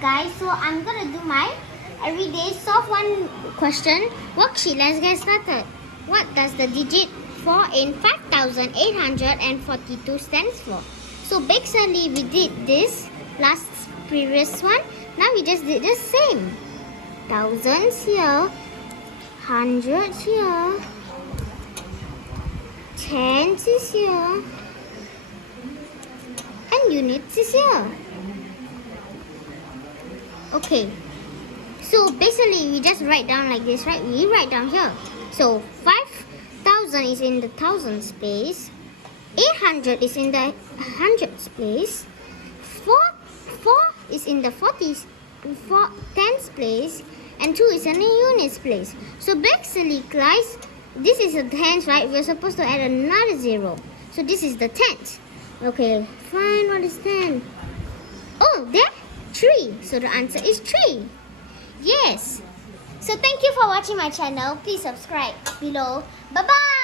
Guys, so I'm gonna do my everyday solve one question worksheet. Let's get started. What does the digit 4 in 5842 stands for? So basically we did this last previous one. Now we just did the same. Thousands here, hundreds here, tens is here, and units is here. Okay, so basically we just write down like this, right? We write down here. So 5,000 is in the thousands place, 800 is in the hundreds place, 4 is in the tens place, and 2 is in the units place. So basically guys, this is a tens, right? We're supposed to add another 0. So this is the tens. Okay, fine, what is 10? Oh, there? 3. So the answer is 3. Yes. So thank you for watching my channel. Please subscribe below. Bye-bye.